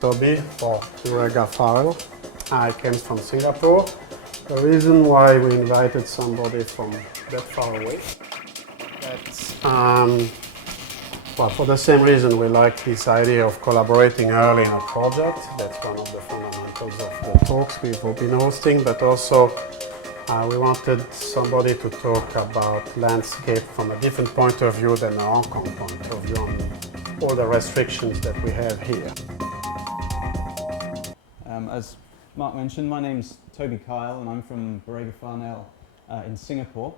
Toby for BuregaFarnell. I came from Singapore. The reason why we invited somebody from that far away, well, for the same reason we like this idea of collaborating early in a project. That's one of the fundamentals of the talks we've been hosting, but also we wanted somebody to talk about landscape from a different point of view than our own point of view on all the restrictions that we have here. As Marc mentioned, my name's Toby Kyle and I'm from BuregaFarnell in Singapore.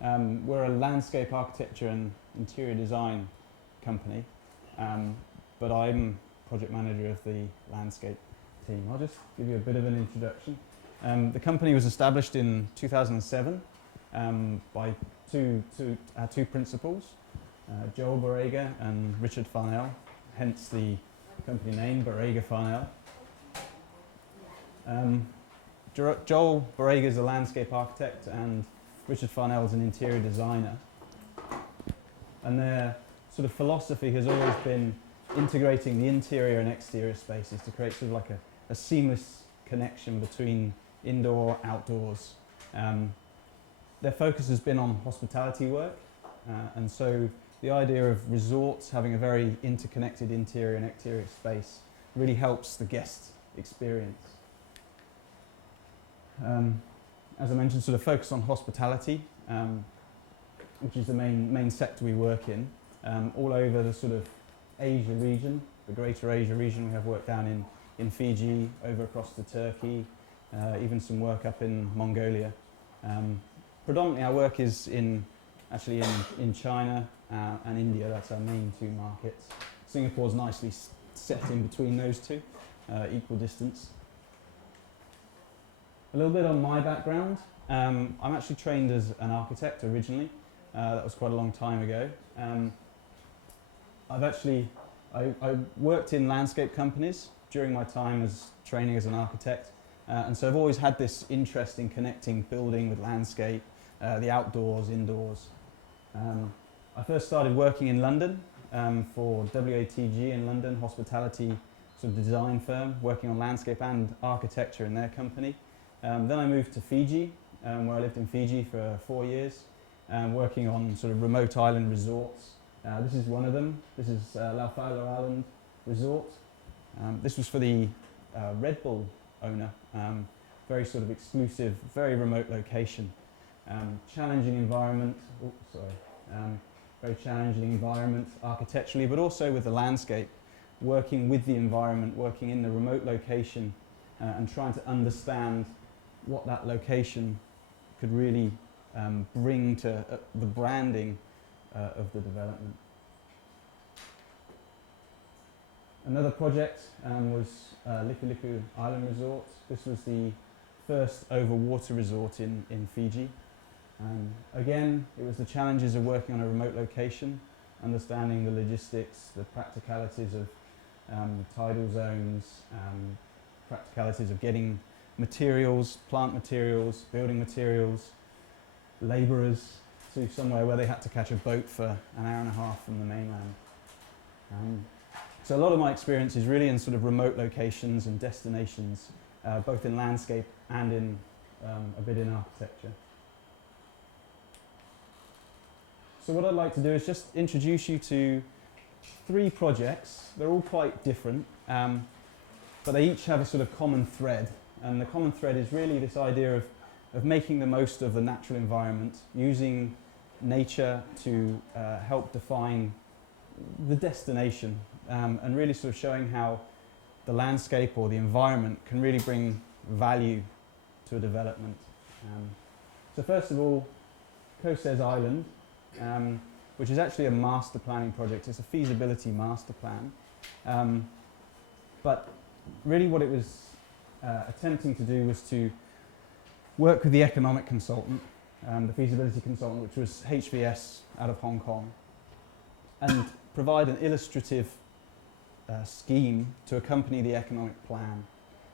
We're a landscape architecture and interior design company, but I'm project manager of the landscape team. I'll just give you a bit of an introduction. The company was established in 2007 by our two principals, Joel Burega and Richard Farnell, hence the company name, BuregaFarnell. Joel Burega is a landscape architect and Richard Farnell is an interior designer. And their sort of philosophy has always been integrating the interior and exterior spaces to create sort of like a seamless connection between indoor, outdoors. Their focus has been on hospitality work, and so the idea of resorts having a very interconnected interior and exterior space really helps the guest experience. As I mentioned, sort of focus on hospitality, which is the main sector we work in, all over the sort of Asia region, the greater Asia region. We have work down in Fiji, over across to Turkey, even some work up in Mongolia. Predominantly our work is actually in China and India. That's our main two markets. Singapore's nicely set in between those two, equal distance. A little bit on my background. I'm actually trained as an architect originally. That was quite a long time ago. I worked in landscape companies during my time as training as an architect, and so I've always had this interest in connecting building with landscape, the outdoors, indoors. I first started working in London for WATG in London, hospitality sort of design firm, working on landscape and architecture in their company. Then I moved to Fiji, where I lived in Fiji for 4 years, working on sort of remote island resorts. This is one of them. This is Laufala Island Resort. This was for the Red Bull owner. Very sort of exclusive, very remote location. Challenging environment. Very challenging environment architecturally, but also with the landscape. Working with the environment, working in the remote location, and trying to understand what that location could really bring to the branding of the development. Another project was Liku Liku Island Resort. This was the first over-water resort in Fiji. Again, it was the challenges of working on a remote location, understanding the logistics, the practicalities of tidal zones, practicalities of getting materials, plant materials, building materials, labourers to somewhere where they had to catch a boat for an hour and a half from the mainland. So a lot of my experience is really in sort of remote locations and destinations, both in landscape and in a bit in architecture. So what I'd like to do is just introduce you to 3 projects. They're all quite different, but they each have a sort of common thread. And the common thread is really this idea of making the most of the natural environment, using nature to help define the destination, and really sort of showing how the landscape or the environment can really bring value to a development. So first of all, Koses Island, which is actually a master planning project. It's a feasibility master plan. But really what it was attempting to do was to work with the economic consultant, the feasibility consultant, which was HVS out of Hong Kong. and provide an illustrative scheme to accompany the economic plan.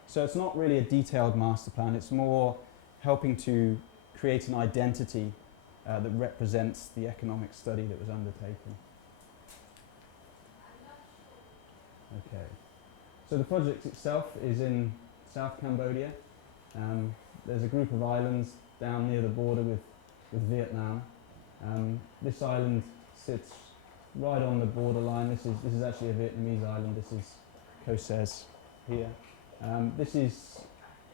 So it's not really a detailed master plan, it's more helping to create an identity that represents the economic study that was undertaken. Okay, so the project itself is in South Cambodia. There's a group of islands down near the border with Vietnam. This island sits right on the borderline. This is actually a Vietnamese island. This is Koh Ses here. This is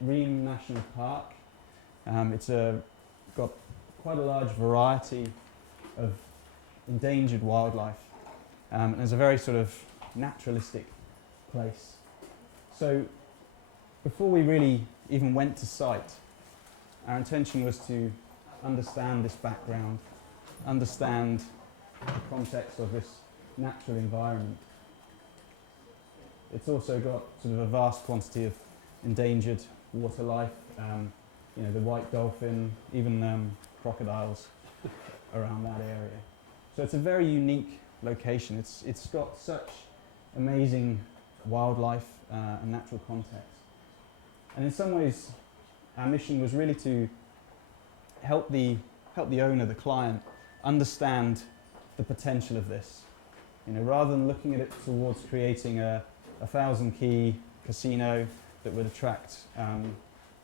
Ream National Park. It's got quite a large variety of endangered wildlife. And it's a very sort of naturalistic place. So before we really even went to site, our intention was to understand this background, understand the context of this natural environment. It's also got sort of a vast quantity of endangered water life, you know, the white dolphin, even crocodiles around that area. So it's a very unique location. It's got such amazing wildlife and natural context. And in some ways, our mission was really to help the owner, the client, understand the potential of this. You know, rather than looking at it towards creating a 1,000-key casino that would attract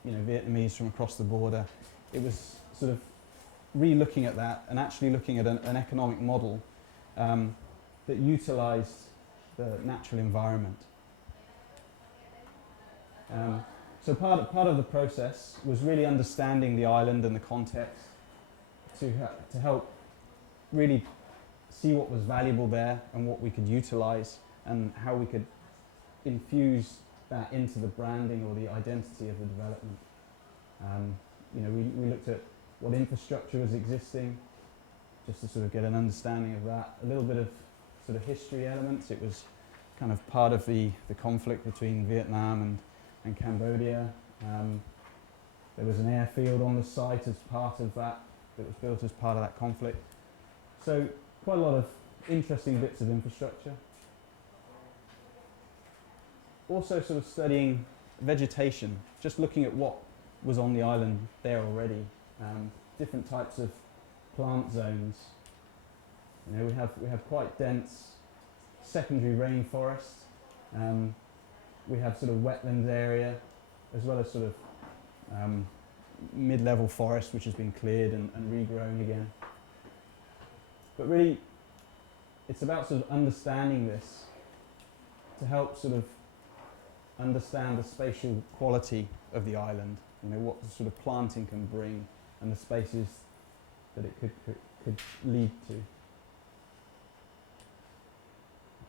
you know, Vietnamese from across the border, it was sort of re-looking at that and actually looking at an economic model that utilised the natural environment. So part of the process was really understanding the island and the context to help really see what was valuable there and what we could utilise and how we could infuse that into the branding or the identity of the development. You know, we looked at what infrastructure was existing, just to sort of get an understanding of that. A little bit of sort of history elements. It was kind of part of the conflict between Vietnam and Cambodia. There was an airfield on the site as part of that was built as part of that conflict. So quite a lot of interesting bits of infrastructure. Also sort of studying vegetation, just looking at what was on the island there already. Different types of plant zones. You know, we have quite dense secondary rainforest. We have sort of wetlands area, as well as sort of mid-level forest which has been cleared and regrown again. But really, it's about sort of understanding this to help sort of understand the spatial quality of the island. You know, what the sort of planting can bring and the spaces that it could lead to.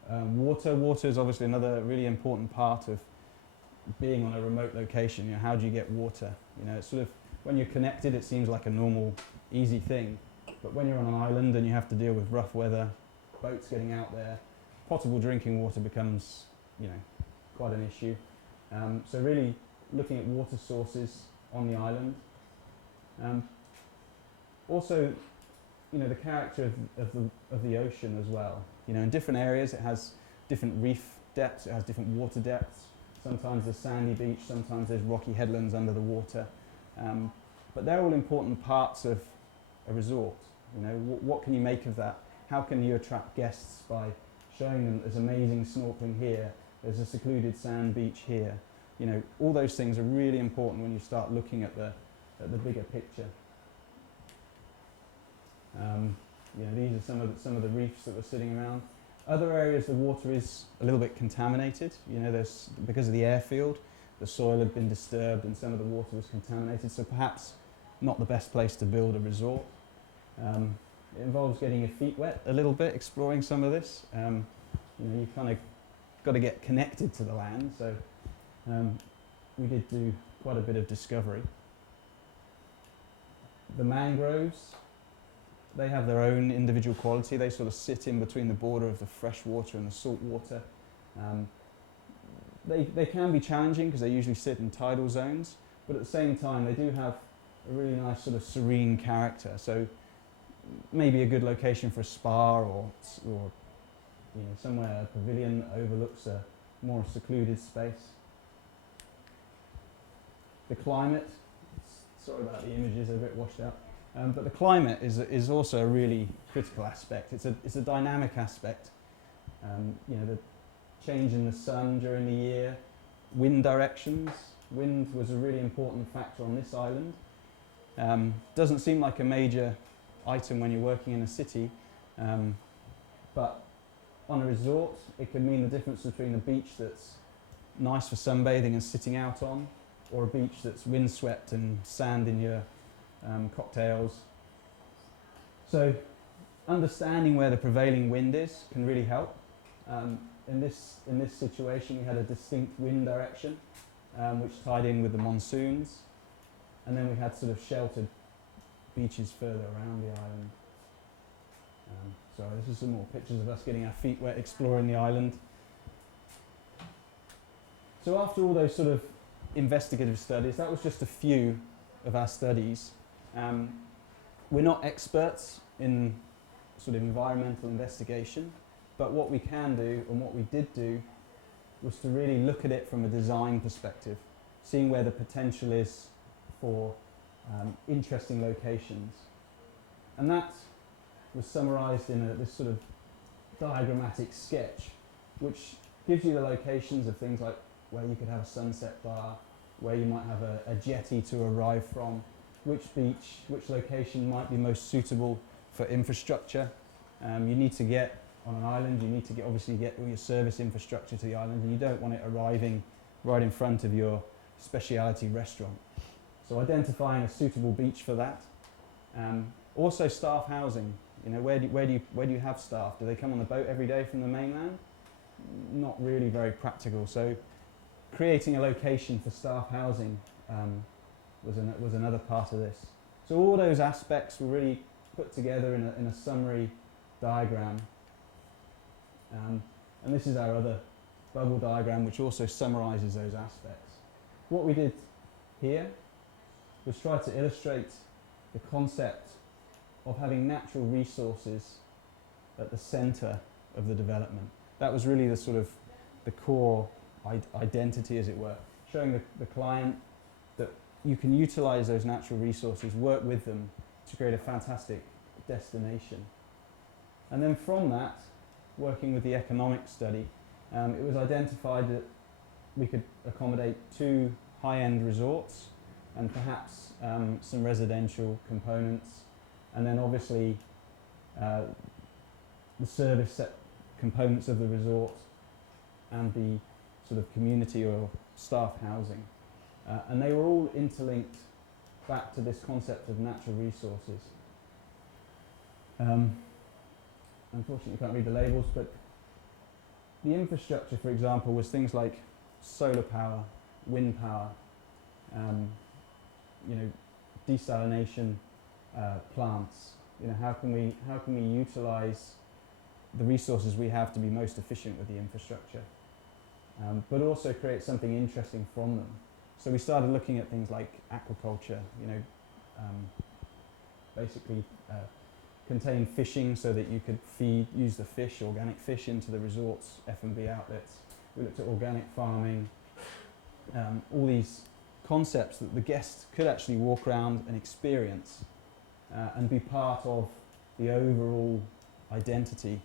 Water is obviously another really important part of being on a remote location. You know, how do you get water? You know, it's sort of, when you're connected, it seems like a normal, easy thing. But when you're on an island and you have to deal with rough weather, boats getting out there, potable drinking water becomes, you know, quite an issue. So really looking at water sources on the island. Also, you know, the character of the ocean as well. You know, in different areas it has different reef depths, it has different water depths. Sometimes there's sandy beach, sometimes there's rocky headlands under the water. But they're all important parts of a resort. You know, what can you make of that? How can you attract guests by showing them there's amazing snorkeling here, there's a secluded sand beach here. You know, all those things are really important when you start looking at the bigger picture. You know, these are some of the reefs that were sitting around. Other areas the water is a little bit contaminated. You know, because of the airfield, the soil had been disturbed and some of the water was contaminated, so perhaps not the best place to build a resort. It involves getting your feet wet a little bit, exploring some of this. You know, you kind of got to get connected to the land, so we did do quite a bit of discovery. The mangroves, they have their own individual quality. They sort of sit in between the border of the fresh water and the salt water. They can be challenging because they usually sit in tidal zones, but at the same time they do have a really nice sort of serene character. So maybe a good location for a spa or somewhere, a pavilion that overlooks a more secluded space. The climate, sorry about the images, they're a bit washed out, but the climate is also a really critical aspect. It's a dynamic aspect. The change in the sun during the year, wind directions. Wind was a really important factor on this island. Doesn't seem like a major item when you're working in a city, but on a resort it could mean the difference between a beach that's nice for sunbathing and sitting out on, or a beach that's windswept and sand in your cocktails. So understanding where the prevailing wind is can really help. In this situation we had a distinct wind direction which tied in with the monsoons, and then we had sort of sheltered beaches further around the island. Sorry, this is some more pictures of us getting our feet wet exploring the island. So after all those sort of investigative studies, that was just a few of our studies. We're not experts in sort of environmental investigation, but what we can do, and what we did do, was to really look at it from a design perspective, seeing where the potential is for interesting locations. And that was summarised in this sort of diagrammatic sketch, which gives you the locations of things like where you could have a sunset bar, where you might have a jetty to arrive from, which beach, which location might be most suitable for infrastructure. You need to get on an island, you need to obviously get all your service infrastructure to the island, and you don't want it arriving right in front of your speciality restaurant. So identifying a suitable beach for that. Also staff housing. Where do you have staff? Do they come on the boat every day from the mainland? Not really very practical. So creating a location for staff housing was another part of this. So all those aspects were really put together in a summary diagram. And this is our other bubble diagram, which also summarises those aspects. What we did here was try to illustrate the concept of having natural resources at the centre of the development. That was really the core identity, as it were, showing the client that you can utilise those natural resources, work with them to create a fantastic destination. And then from that, working with the economic study, it was identified that we could accommodate 2 high-end resorts and perhaps some residential components, and then obviously the service set components of the resort and the sort of community or staff housing. And they were all interlinked back to this concept of natural resources. Unfortunately you can't read the labels, but the infrastructure, for example, was things like solar power, wind power, desalination plants. How can we utilise the resources we have to be most efficient with the infrastructure, but also create something interesting from them. So we started looking at things like aquaculture, basically contain fishing so that you could use the fish, organic fish, into the resort's F&B outlets. We looked at organic farming, all these concepts that the guest could actually walk around and experience and be part of the overall identity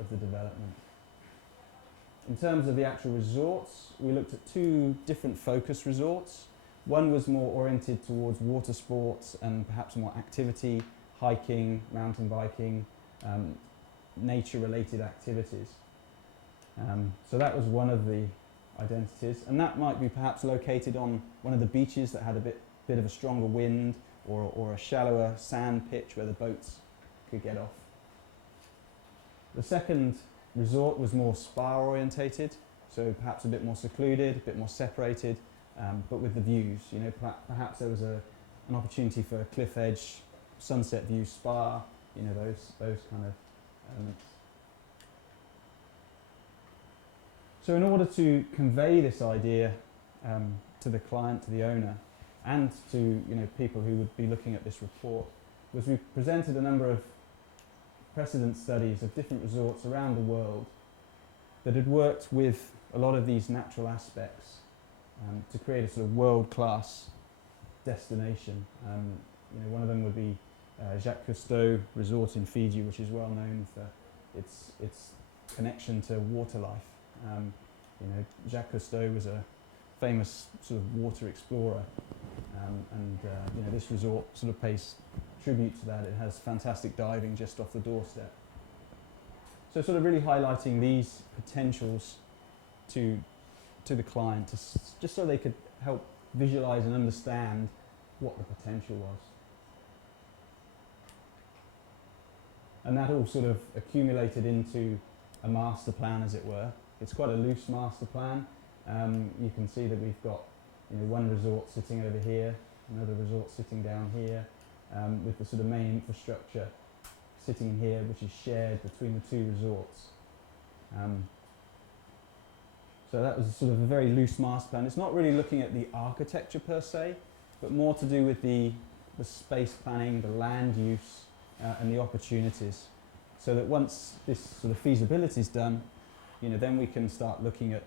of the development. In terms of the actual resorts, we looked at 2 different focus resorts. One was more oriented towards water sports and perhaps more activity, hiking, mountain biking, nature-related activities. So that was one of the identities, and that might be perhaps located on one of the beaches that had a bit of a stronger wind, or a shallower sand pitch where the boats could get off. The second resort was more spa orientated, so perhaps a bit more secluded, a bit more separated, but with the views. Perhaps there was an opportunity for a cliff edge, sunset view spa, those kind of elements. So in order to convey this idea to the client, to the owner, and to people who would be looking at this report, we presented a number of precedent studies of different resorts around the world that had worked with a lot of these natural aspects to create a sort of world-class destination. One of them would be Jacques Cousteau Resort in Fiji, which is well known for its connection to water life. Jacques Cousteau was a famous sort of water explorer, and this resort sort of pays tribute to that. It has fantastic diving just off the doorstep. So sort of really highlighting these potentials to the client, just so they could help visualize and understand what the potential was. And that all sort of accumulated into a master plan, as it were. It's quite a loose master plan. You can see that we've got one resort sitting over here, another resort sitting down here, with the sort of main infrastructure sitting here, which is shared between the two resorts. So that was sort of a very loose master plan. It's not really looking at the architecture per se, but more to do with the space planning, the land use, and the opportunities. So that once this sort of feasibility is done, then we can start looking at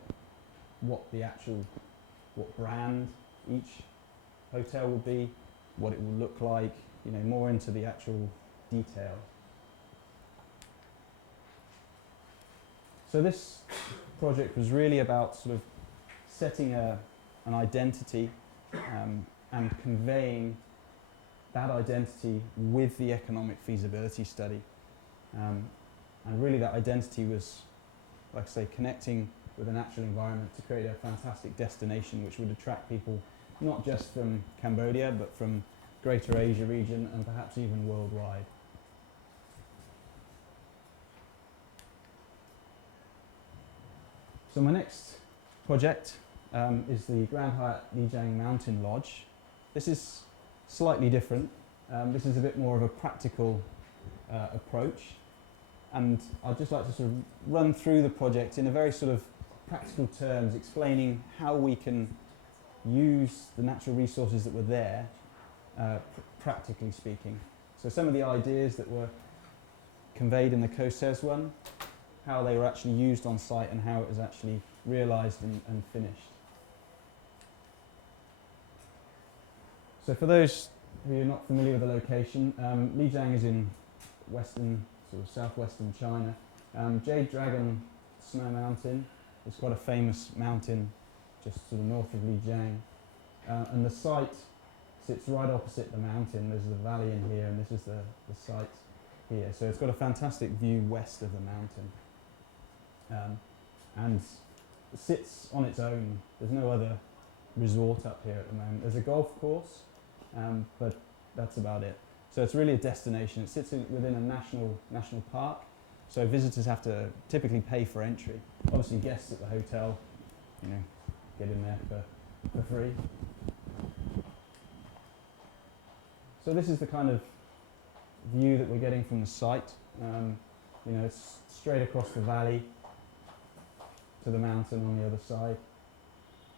what brand each hotel will be, what it will look like, more into the actual detail. So this project was really about sort of setting an identity and conveying that identity with the economic feasibility study. And really that identity was, like I say, connecting with a natural environment to create a fantastic destination which would attract people not just from Cambodia but from Greater Asia region and perhaps even worldwide. So my next project is the Grand Hyatt Lijiang Mountain Lodge. This is slightly different. This is a bit more of a practical approach, and I'd just like to sort of run through the project in a very sort of practical terms, explaining how we can use the natural resources that were there, practically speaking. So some of the ideas that were conveyed in the COSES one, how they were actually used on site and how it was actually realised and finished. So for those who are not familiar with the location, Lijiang is in sort of southwestern China. Jade Dragon Snow Mountain is quite a famous mountain just sort of north of Lijiang. And the site sits right opposite the mountain. There's the valley in here and this is the site here. So it's got a fantastic view west of the mountain. And it sits on its own. There's no other resort up here at the moment. There's a golf course, but that's about it. So it's really a destination. It sits within a national park, so visitors have to typically pay for entry. Obviously guests at the hotel, get in there for free. So this is the kind of view that we're getting from the site. It's straight across the valley to the mountain on the other side.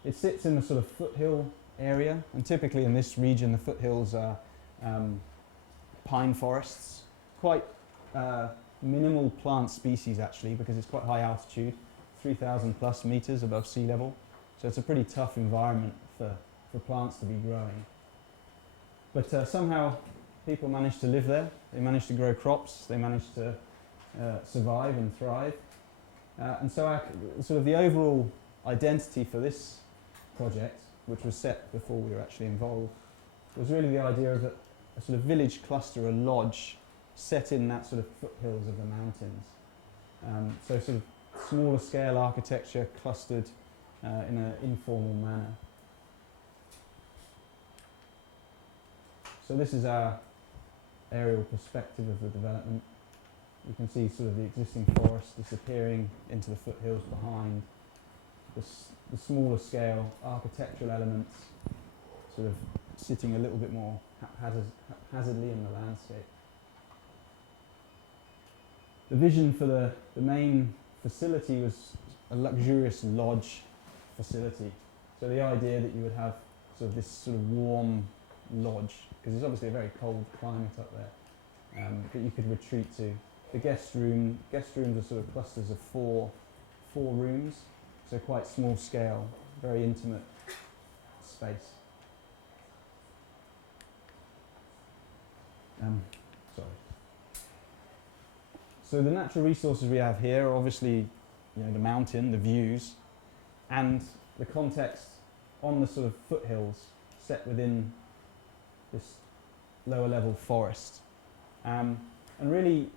It sits in the sort of foothill area, and typically in this region the foothills are pine forests, quite minimal plant species actually, because it's quite high altitude, 3,000 plus meters above sea level, so it's a pretty tough environment for plants to be growing. But somehow people manage to live there, they manage to grow crops, they manage to survive and thrive. And so sort of the overall identity for this project, which was set before we were actually involved, was really the idea of a sort of village cluster, a lodge, set in that sort of foothills of the mountains. So sort of smaller scale architecture clustered in an informal manner. So this is our aerial perspective of the development. You can see sort of the existing forest disappearing into the foothills behind. The smaller scale architectural elements sort of sitting a little bit more haphazardly in the landscape. The vision for the main facility was a luxurious lodge facility. So the idea that you would have sort of this sort of warm lodge, because it's obviously a very cold climate up there, that you could retreat to. The guest rooms are sort of clusters of four 4 rooms, so quite small scale, very intimate space. Sorry. So the natural resources we have here are obviously, you know, the mountain, the views, and the context on the sort of foothills set within this lower level forest. And really,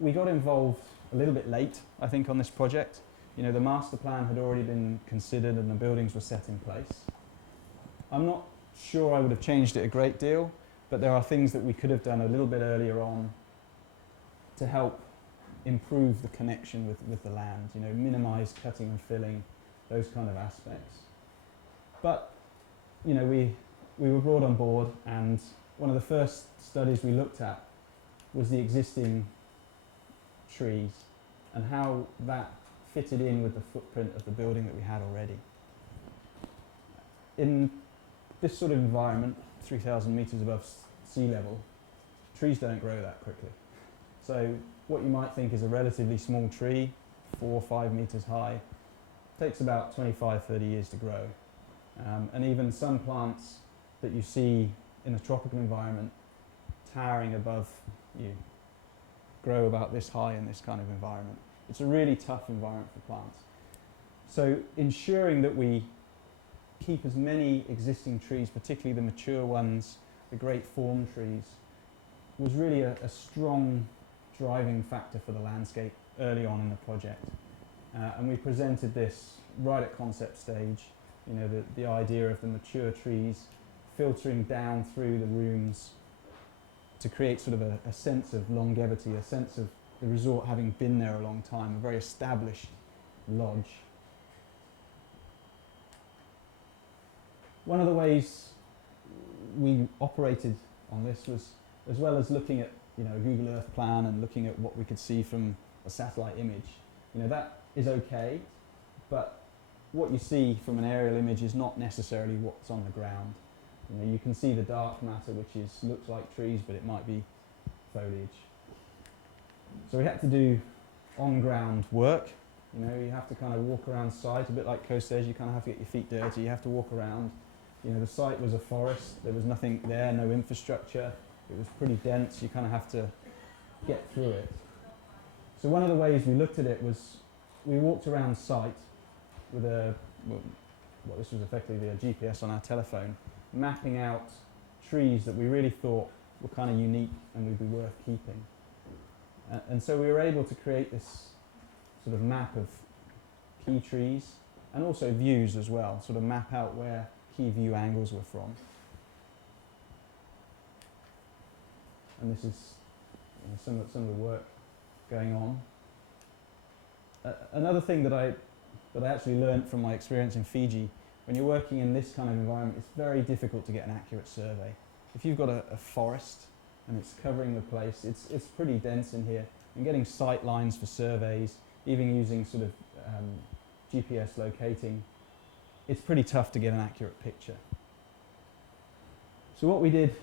we got involved a little bit late, I think, on this project. You know, the master plan had already been considered and the buildings were set in place. I'm not sure I would have changed it a great deal, but there are things that we could have done a little bit earlier on to help improve the connection with the land, you know, minimise cutting and filling, those kind of aspects. But, you know, we were brought on board, and one of the first studies we looked at was the existing trees and how that fitted in with the footprint of the building that we had already. In this sort of environment, 3,000 metres above sea level, trees don't grow that quickly. So what you might think is a relatively small tree, 4 or 5 metres high, takes about 25, 30 years to grow. And even some plants that you see in a tropical environment towering above you grow about this high in this kind of environment. It's a really tough environment for plants. So ensuring that we keep as many existing trees, particularly the mature ones, the great form trees, was really a strong driving factor for the landscape early on in the project. And we presented this right at concept stage, you know, the idea of the mature trees filtering down through the rooms to create sort of a sense of longevity, a sense of the resort having been there a long time, a very established lodge. One of the ways we operated on this was, as well as looking at, you know, a Google Earth plan and looking at what we could see from a satellite image, you know, that is okay, but what you see from an aerial image is not necessarily what's on the ground. You know, you can see the dark matter, which looks like trees, but it might be foliage. So we had to do on-ground work. You know, you have to kind of walk around site, a bit like Coast Edge, you kind of have to get your feet dirty, you have to walk around. You know, the site was a forest, there was nothing there, no infrastructure, it was pretty dense, you kind of have to get through it. So one of the ways we looked at it was, we walked around site with this was effectively a GPS on our telephone, mapping out trees that we really thought were kind of unique and would be worth keeping. And so we were able to create this sort of map of key trees and also views as well, sort of map out where key view angles were from. And this is, you know, some of the work going on. Another thing that I actually learned from my experience in Fiji, when you're working in this kind of environment, it's very difficult to get an accurate survey. If you've got a forest and it's covering the place, it's pretty dense in here, and getting sight lines for surveys, even using sort of GPS locating, it's pretty tough to get an accurate picture. So what we did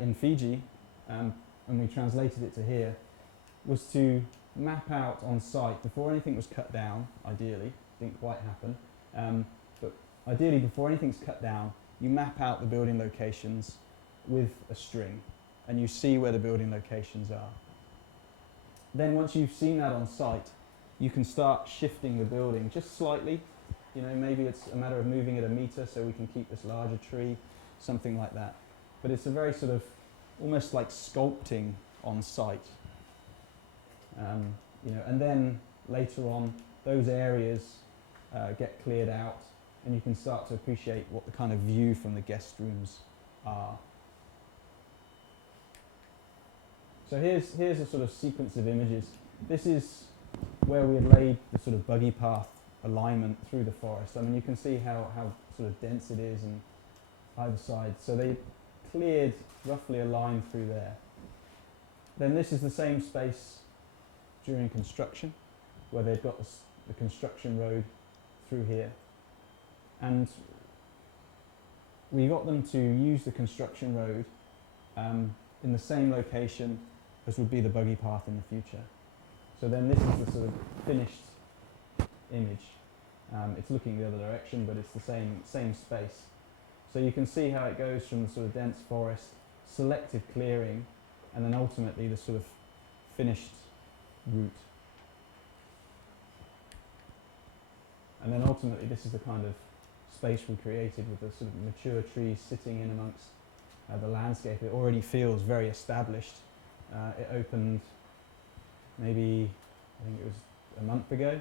in Fiji, and we translated it to here, was to map out on site before anything was cut down, ideally, didn't quite happen, but ideally before anything's cut down, you map out the building locations with a string and you see where the building locations are. Then once you've seen that on site, you can start shifting the building just slightly. You know, maybe it's a matter of moving it a metre so we can keep this larger tree, something like that. But it's a very sort of, almost like sculpting on site. You know, and then later on, those areas get cleared out and you can start to appreciate what the kind of view from the guest rooms are. So here's a sort of sequence of images. This is where we had laid the sort of buggy path alignment through the forest. I mean, you can see how sort of dense it is on either side. So they cleared roughly a line through there. Then this is the same space during construction, where they've got the construction road through here. And we got them to use the construction road in the same location as would be the buggy path in the future. So then this is the sort of finished image. It's looking the other direction, but it's the same space. So you can see how it goes from the sort of dense forest, selective clearing, and then ultimately the sort of finished route. And then ultimately this is the kind of space we created with the sort of mature trees sitting in amongst the landscape. It already feels very established. It opened maybe, I think it was a month ago,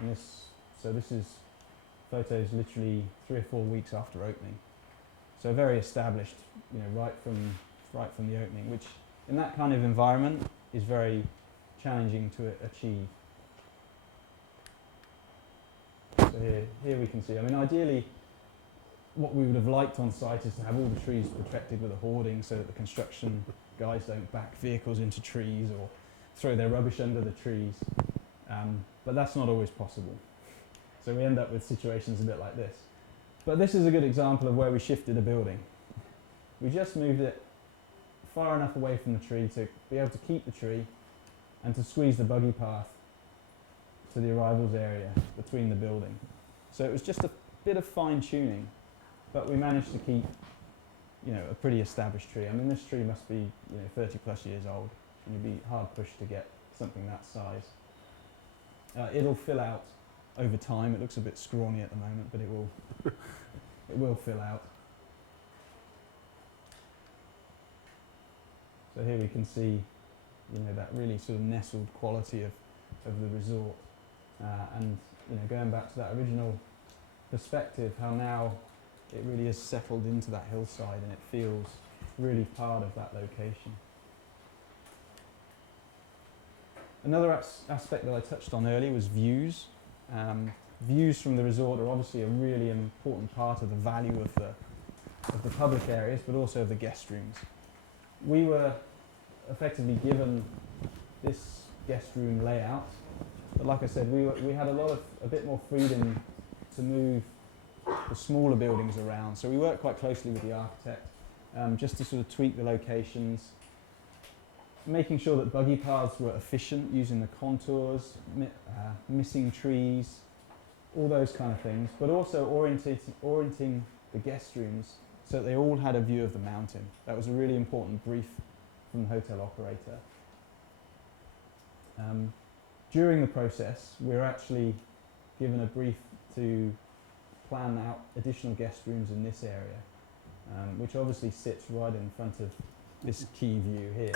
and this is photos literally 3 or 4 weeks after opening. So very established, you know, right from the opening, which in that kind of environment is very challenging to achieve. So here we can see, I mean, ideally what we would have liked on site is to have all the trees protected with a hoarding so that the construction guys don't back vehicles into trees or throw their rubbish under the trees, but that's not always possible. So we end up with situations a bit like this. But this is a good example of where we shifted a building. We just moved it far enough away from the tree to be able to keep the tree and to squeeze the buggy path to the arrivals area between the building. So it was just a bit of fine tuning, but we managed to keep, you know, a pretty established tree. I mean, this tree must be, you know, 30 plus years old, and you'd be hard pushed to get something that size. It'll fill out over time. It looks a bit scrawny at the moment, but it will fill out. So here we can see, you know, that really sort of nestled quality of the resort, and, you know, going back to that original perspective, how now it really has settled into that hillside and it feels really part of that location. Another aspect that I touched on earlier was views. Views from the resort are obviously a really important part of the value of the public areas, but also of the guest rooms. We were effectively given this guest room layout, but like I said, we had a bit more freedom to move the smaller buildings around. So we worked quite closely with the architect, just to sort of tweak the locations, making sure that buggy paths were efficient, using the contours, missing trees, all those kind of things, but also orienting the guest rooms so that they all had a view of the mountain. That was a really important brief from the hotel operator. During the process, we were actually given a brief to plan out additional guest rooms in this area, which obviously sits right in front of this key view here.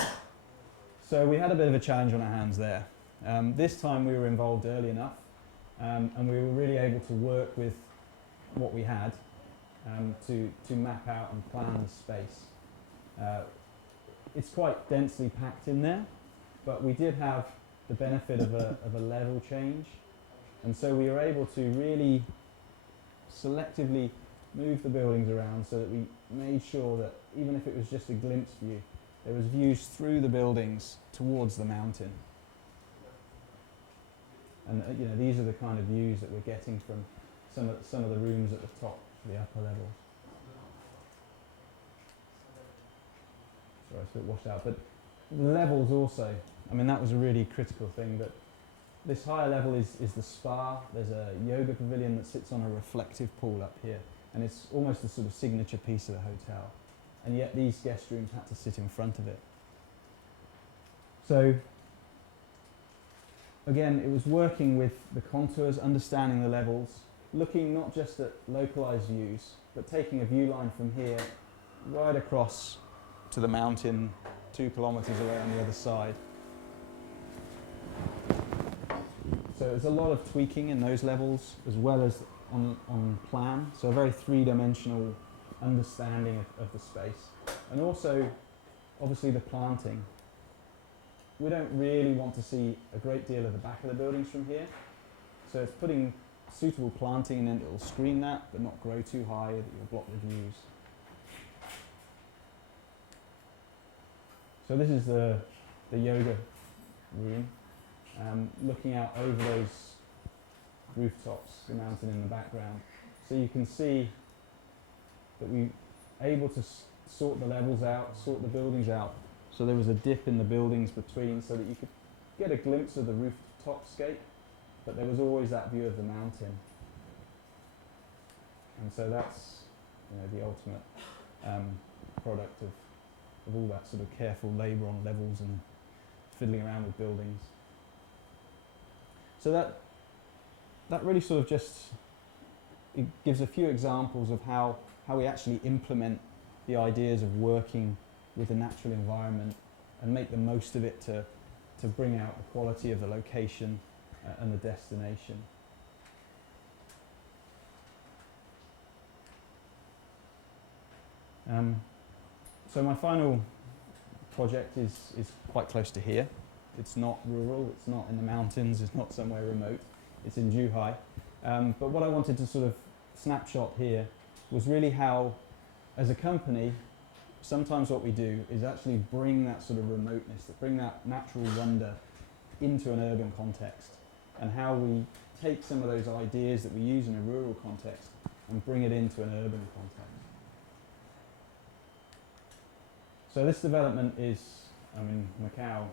So we had a bit of a challenge on our hands there. This time we were involved early enough, and we were really able to work with what we had to map out and plan the space. It's quite densely packed in there, but we did have the benefit of a level change, and so we were able to really selectively move the buildings around so that we made sure that even if it was just a glimpse view, there was views through the buildings towards the mountain. And you know, these are the kind of views that we're getting from some of the rooms at the top, the upper levels. Sorry, it's a bit washed out, but the levels also, I mean, that was a really critical thing. That this higher level is the spa. There's a yoga pavilion that sits on a reflective pool up here, and it's almost the sort of signature piece of the hotel. And yet these guest rooms had to sit in front of it. So again, it was working with the contours, understanding the levels, looking not just at localized views, but taking a view line from here right across to the mountain 2 kilometers away on the other side. So there's a lot of tweaking in those levels as well as on plan. So a very three-dimensional understanding of the space. And also, obviously, the planting. We don't really want to see a great deal of the back of the buildings from here. So it's putting suitable planting and then it will screen that, but not grow too high that you'll block the views. So this is the yoga room, looking out over those rooftops, the mountain in the background. So you can see that we were able to sort the levels out, sort the buildings out. So there was a dip in the buildings between so that you could get a glimpse of the rooftopscape, but there was always that view of the mountain. And so that's, you know, the ultimate product of all that sort of careful labour on levels and fiddling around with buildings. So that really sort of just, it gives a few examples of how we actually implement the ideas of working with the natural environment and make the most of it to bring out the quality of the location and the destination. So my final project is quite close to here. It's not rural, it's not in the mountains, it's not somewhere remote, it's in Zhuhai. But what I wanted to sort of snapshot here was really how, as a company, sometimes what we do is actually bring that sort of remoteness, bring that natural wonder into an urban context, and how we take some of those ideas that we use in a rural context and bring it into an urban context. So this development is, I mean, Macau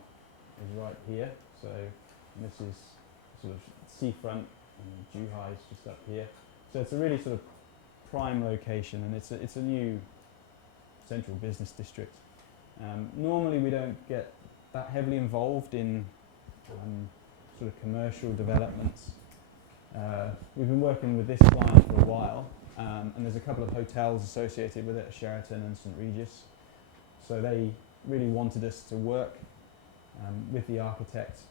is right here, so this is sort of seafront, and Zhuhai is just up here. So it's a really sort of prime location, and it's a new central business district. Normally we don't get that heavily involved in sort of commercial developments. We've been working with this client for a while, and there's a couple of hotels associated with it, Sheraton and St. Regis. So they really wanted us to work with the architect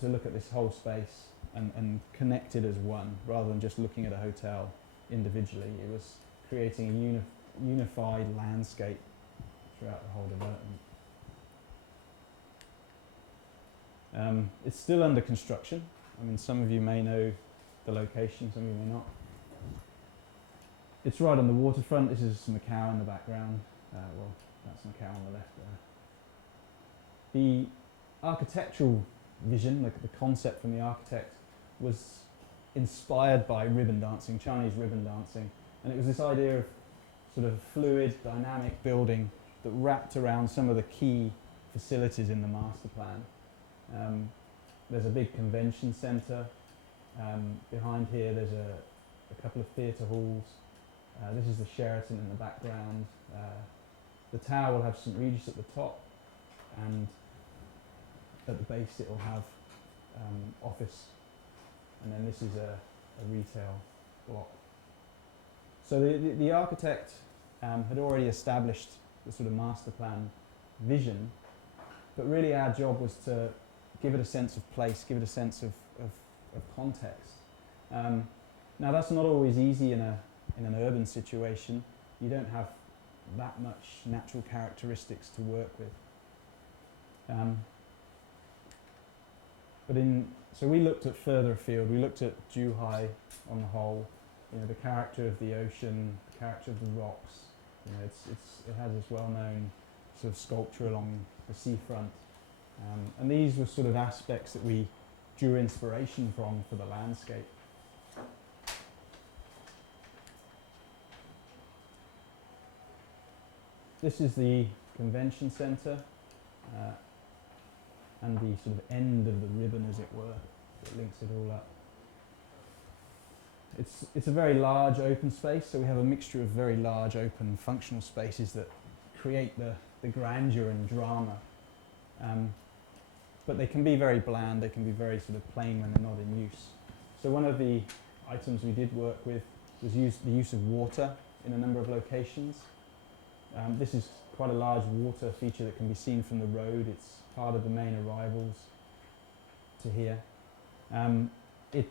to look at this whole space and connect it as one, rather than just looking at a hotel individually. It was creating a unified landscape throughout the whole development. It's still under construction. I mean, some of you may know the location, some of you may not. It's right on the waterfront. This is Macau in the background. Well, that's Macau on the left there. The architectural vision, the concept from the architect, was inspired by ribbon dancing, Chinese ribbon dancing. And it was this idea of sort of fluid, dynamic building that wrapped around some of the key facilities in the master plan. There's a big convention centre. Behind here there's a couple of theatre halls. This is the Sheraton in the background. The tower will have St. Regis at the top, and at the base it will have office, and then this is a retail block. So the architect had already established the sort of master plan vision, but really our job was to give it a sense of place, give it a sense of context. Now that's not always easy in an urban situation. You don't have that much natural characteristics to work with. So we looked at further afield. We looked at Zhuhai on the whole. You know, the character of the ocean, the character of the rocks. You know, it has this well-known sort of sculpture along the seafront, and these were sort of aspects that we drew inspiration from for the landscape. This is the convention centre, and the sort of end of the ribbon, as it were, that links it all up. It's a very large open space, so we have a mixture of very large open functional spaces that create the grandeur and drama. But they can be very bland, they can be very sort of plain when they're not in use. So one of the items we did work with was the use of water in a number of locations. This is quite a large water feature that can be seen from the road. It's part of the main arrivals to here. It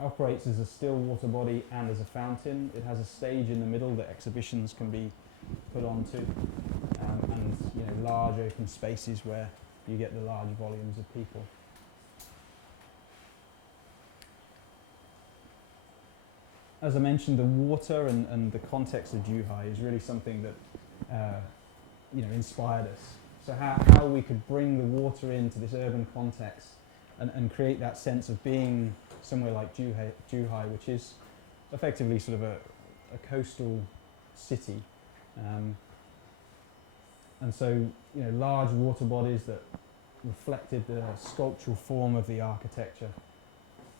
operates as a still water body and as a fountain. It has a stage in the middle that exhibitions can be put onto, and you know, large open spaces where you get the large volumes of people. As I mentioned, the water and the context of Zhuhai is really something that you know, inspired us. So how we could bring the water into this urban context and create that sense of being somewhere like Zhuhai, which is effectively sort of a coastal city. And so, you know, large water bodies that reflected the sculptural form of the architecture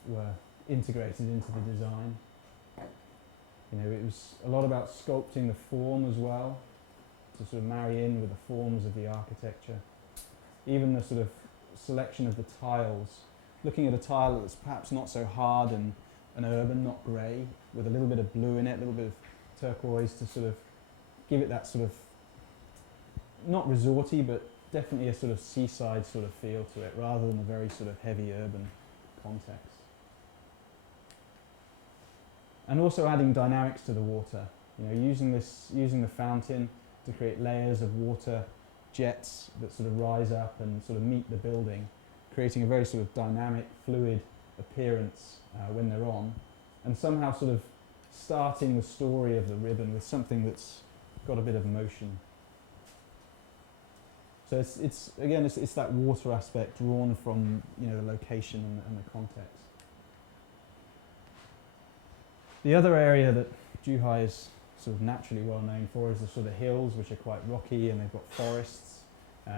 were integrated into the design. You know, it was a lot about sculpting the form as well, to sort of marry in with the forms of the architecture. Even the sort of selection of the tiles, looking at a tile that's perhaps not so hard and urban, not grey, with a little bit of blue in it, a little bit of turquoise to sort of give it that sort of, not resorty, but definitely a sort of seaside sort of feel to it, rather than a very sort of heavy urban context. And also adding dynamics to the water, you know, using the fountain to create layers of water jets that sort of rise up and sort of meet the building, creating a very sort of dynamic, fluid appearance when they're on, and somehow sort of starting the story of the ribbon with something that's got a bit of motion. So it's again that water aspect drawn from, you know, the location and the context. The other area that Zhuhai is sort of naturally well known for is the sort of hills, which are quite rocky, and they've got forests. You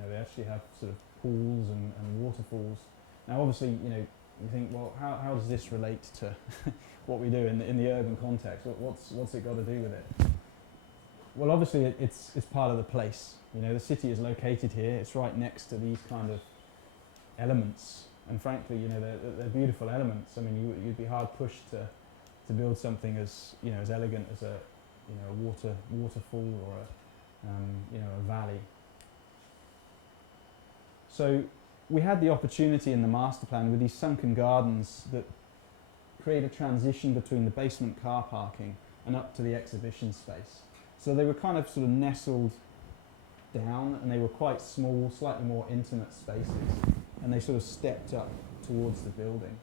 know, they actually have sort of pools and waterfalls. Now, obviously, you know, you think, well, how does this relate to what we do in the urban context? What's it got to do with it? Well, obviously, it's part of the place. You know, the city is located here. It's right next to these kind of elements, and frankly, you know, they're beautiful elements. I mean, you'd be hard pushed to build something as, you know, as elegant as a, you know, a waterfall or a, you know, a valley. So we had the opportunity in the master plan with these sunken gardens that create a transition between the basement car parking and up to the exhibition space. So they were kind of sort of nestled down, and they were quite small, slightly more intimate spaces, and they sort of stepped up towards the building.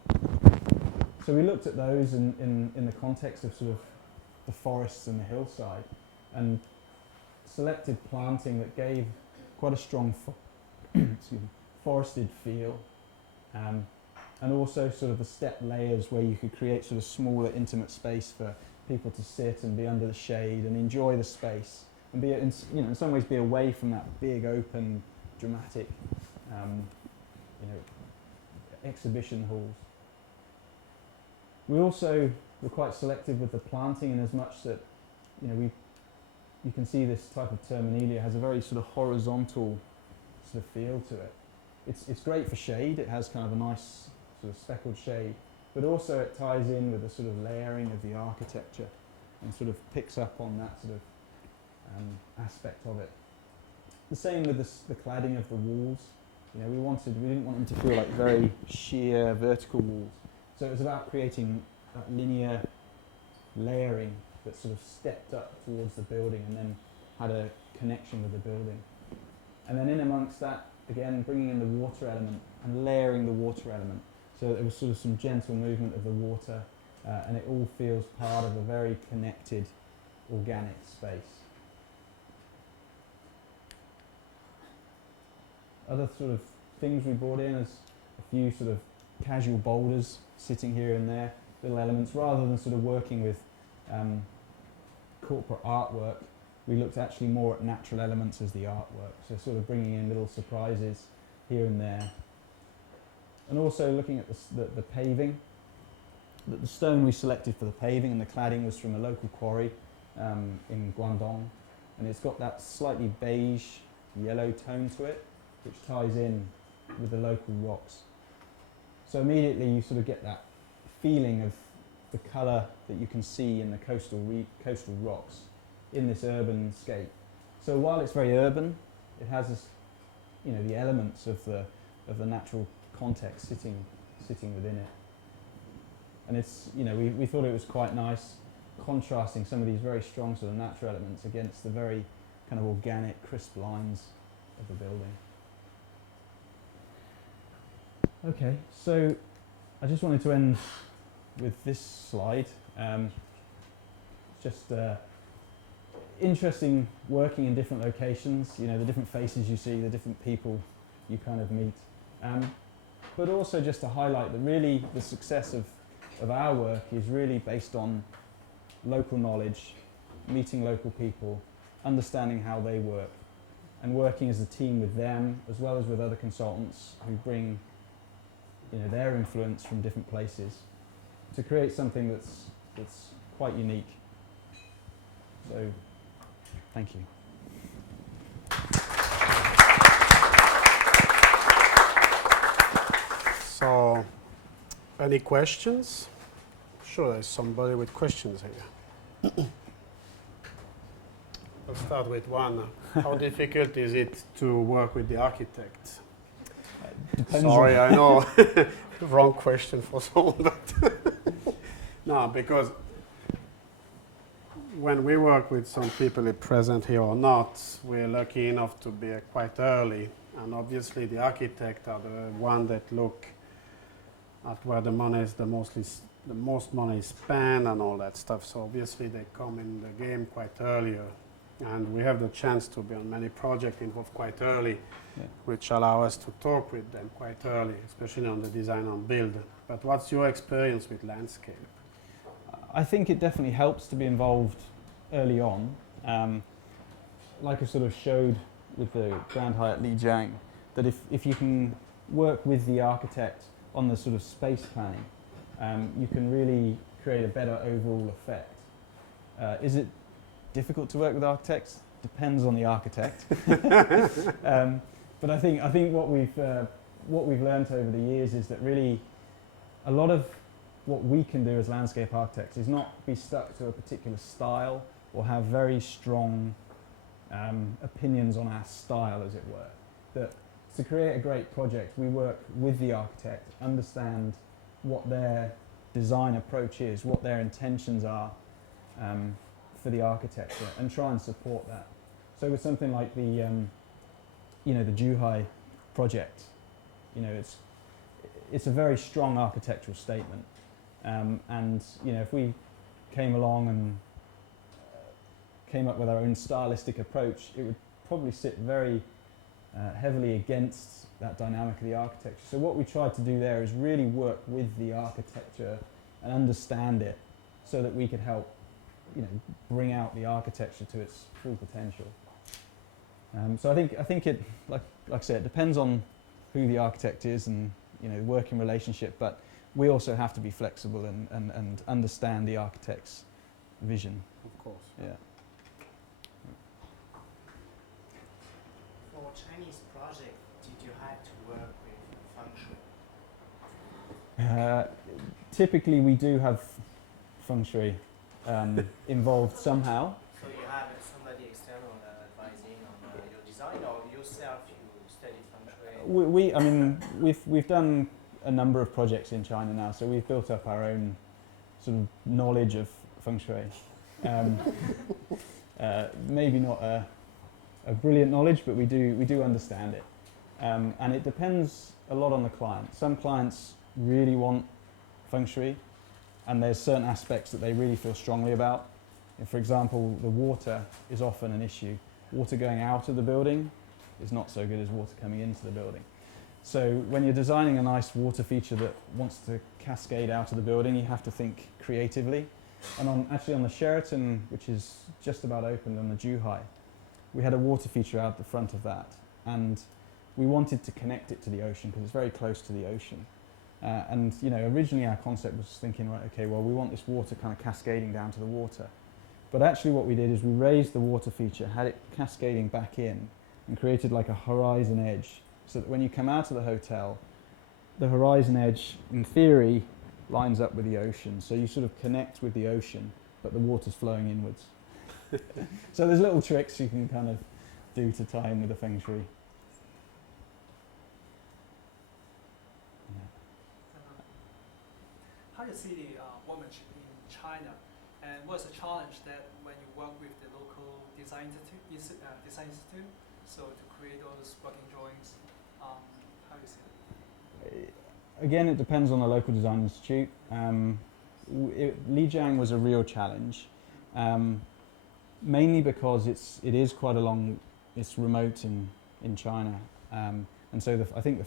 So we looked at those in the context of sort of the forests and the hillside, and selected planting that gave quite a strong forested feel, and also sort of the step layers where you could create sort of smaller intimate space for people to sit and be under the shade and enjoy the space, and be, in some ways be away from that big open dramatic you know, exhibition halls. We also were quite selective with the planting, in as much that, you know, you can see this type of terminalia has a very sort of horizontal sort of feel to it. It's great for shade. It has kind of a nice sort of speckled shade, but also it ties in with the sort of layering of the architecture and sort of picks up on that sort of aspect of it. The same with the cladding of the walls. You know, we didn't want them to feel like very sheer vertical walls. So it was about creating that linear layering that sort of stepped up towards the building and then had a connection with the building. And then in amongst that, again, bringing in the water element and layering the water element. So there was sort of some gentle movement of the water, and it all feels part of a very connected, organic space. Other sort of things we brought in is a few sort of casual boulders sitting here and there, little elements. Rather than sort of working with corporate artwork, we looked actually more at natural elements as the artwork, so sort of bringing in little surprises here and there. And also looking at the paving. The stone we selected for the paving and the cladding was from a local quarry in Guangdong, and it's got that slightly beige yellow tone to it, which ties in with the local rocks. So immediately you sort of get that feeling of the colour that you can see in the coastal rocks in this urban scape. So while it's very urban, it has this, you know, the elements of the natural context sitting within it. And it's, you know, we thought it was quite nice contrasting some of these very strong sort of natural elements against the very kind of organic, crisp lines of the building. Okay, so I just wanted to end with this slide. Just interesting working in different locations, you know, the different faces you see, the different people you kind of meet. But also just to highlight that really the success of our work is really based on local knowledge, meeting local people, understanding how they work, and working as a team with them as well as with other consultants who bring their influence from different places to create something that's quite unique. So, thank you. So, any questions? Sure, there's somebody with questions here. I'll start with one. How difficult is it to work with the architect? Sorry, I know, wrong question for someone, but no, because when we work with some people present here or not, we're lucky enough to be quite early, and obviously the architect are the one that look at where the money is the most money is spent and all that stuff. So obviously they come in the game quite earlier, and we have the chance to be on many projects involved quite early, which allow us to talk with them quite early, especially on the design and build. But what's your experience with landscape? I think it definitely helps to be involved early on. Like I sort of showed with the Grand Hyatt Lijiang, that if you can work with the architect on the sort of space planning, you can really create a better overall effect. Is it difficult to work with architects? Depends on the architect. But I think what we've learnt over the years is that really a lot of what we can do as landscape architects is not be stuck to a particular style or have very strong opinions on our style, as it were. That to create a great project, we work with the architect, understand what their design approach is, what their intentions are for the architecture, and try and support that. So with something like the the Zhuhai project, it's a very strong architectural statement, and if we came along and came up with our own stylistic approach, it would probably sit very heavily against that dynamic of the architecture. So what we tried to do there is really work with the architecture and understand it, so that we could help bring out the architecture to its full potential. So I think it, like I said, it depends on who the architect is and the working relationship, but we also have to be flexible and understand the architect's vision. Of course. Yeah. For Chinese project, did you have to work with feng shui? Typically we do have feng shui involved somehow. So you have somebody external advising on your design, or yourself you studied feng shui? We've done a number of projects in China now, so we've built up our own sort of knowledge of feng shui. Maybe not a brilliant knowledge, but we do understand it, and it depends a lot on the client. Some clients really want feng shui, and there's certain aspects that they really feel strongly about. For example, the water is often an issue. Water going out of the building is not so good as water coming into the building. So when you're designing a nice water feature that wants to cascade out of the building, you have to think creatively. And actually on the Sheraton, which is just about opened on the Zhuhai, we had a water feature out the front of that, and we wanted to connect it to the ocean because it's very close to the ocean. And originally our concept was thinking, right, okay, well, we want this water kind of cascading down to the water. But actually what we did is we raised the water feature, had it cascading back in, and created like a horizon edge, so that when you come out of the hotel, the horizon edge, in theory, lines up with the ocean. So you sort of connect with the ocean, but the water's flowing inwards. So there's little tricks you can kind of do to tie in with the feng shui. How do you see the workmanship in China, and what's the challenge that when you work with the local design institute, so to create those working drawings, how do you see it? Again, it depends on the local design institute. Lijiang was a real challenge, mainly because it is quite it's remote in China, and so I think the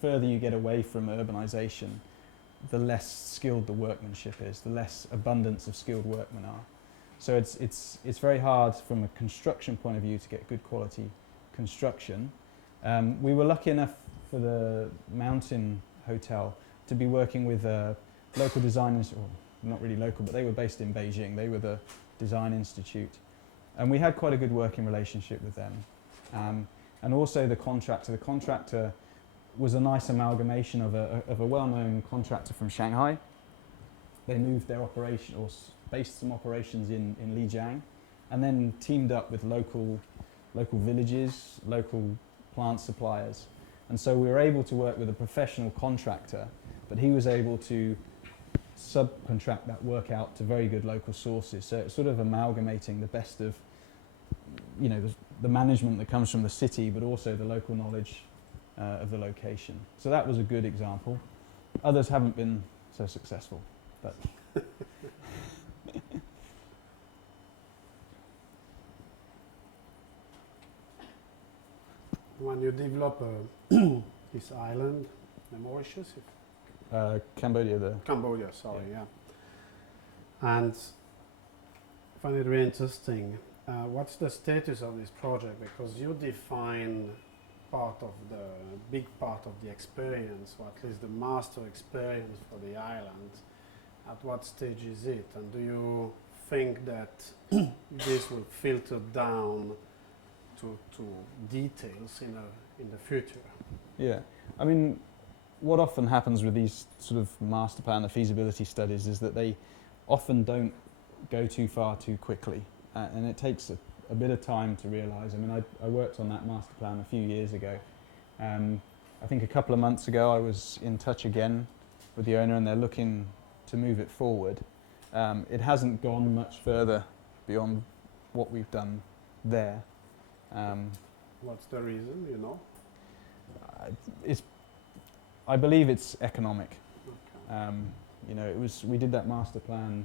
further you get away from urbanization, the less skilled the workmanship is, the less abundance of skilled workmen are. So it's very hard from a construction point of view to get good quality construction. We were lucky enough for the Mountain Hotel to be working with local designers, or not really local, but they were based in Beijing. They were the Design Institute. And we had quite a good working relationship with them. And also the contractor. The contractor was a nice amalgamation of a well-known contractor from Shanghai. They moved their operation, or based some operations in Lijiang, and then teamed up with local villages, local plant suppliers. And so we were able to work with a professional contractor, but he was able to subcontract that work out to very good local sources. So it's sort of amalgamating the best of, you know, the management that comes from the city, but also the local knowledge of the location. So that was a good example. Others haven't been so successful, but when you develop this island, the Mauritius, Cambodia, Cambodia, sorry, yeah. And I find it really interesting. What's the status of this project? Because you define big part of the experience, or at least the master experience for the island. At what stage is it? And do you think that this will filter down to details in the future? yeah. I mean, what often happens with these sort of master plan or feasibility studies is that they often don't go too far too quickly, and it takes a bit of time to realise. I mean, I worked on that master plan a few years ago. I think a couple of months ago I was in touch again with the owner, and they're looking to move it forward. It hasn't gone much further beyond what we've done there. What's the reason, you know? I believe it's economic. Okay. You know, we did that master plan.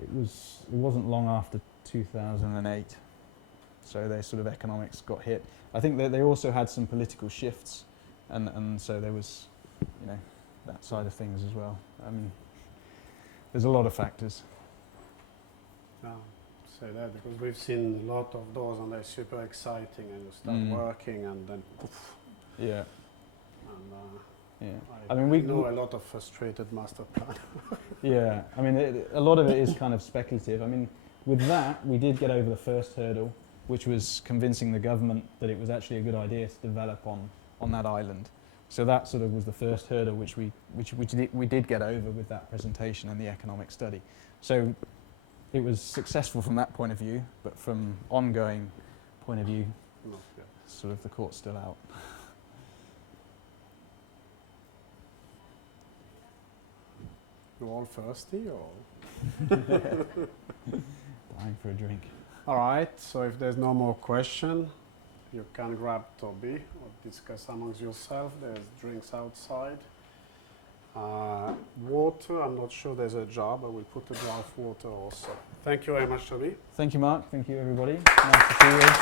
It wasn't long after 2008, so their sort of economics got hit. I think that they also had some political shifts, and so there was, you know, that side of things as well. I mean, there's a lot of factors. Say that because we've seen a lot of those, and they're super exciting, and you start working, and then poof. Yeah. And yeah. I mean, we know a lot of frustrated master plan. Yeah. I mean, a lot of it is kind of speculative. I mean, with that, we did get over the first hurdle, which was convincing the government that it was actually a good idea to develop on that island. So that sort of was the first hurdle which we did get over with that presentation and the economic study. So it was successful from that point of view, but from ongoing point of view, sort of the court's still out. You all thirsty, or? Dying for a drink. All right, so if there's no more question, you can grab Toby or discuss amongst yourself. There's drinks outside. Water, I'm not sure there's a jar, but we'll put a jar of water also. Thank you very much, Toby. Thank you, Mark. Thank you, everybody. Nice to see you.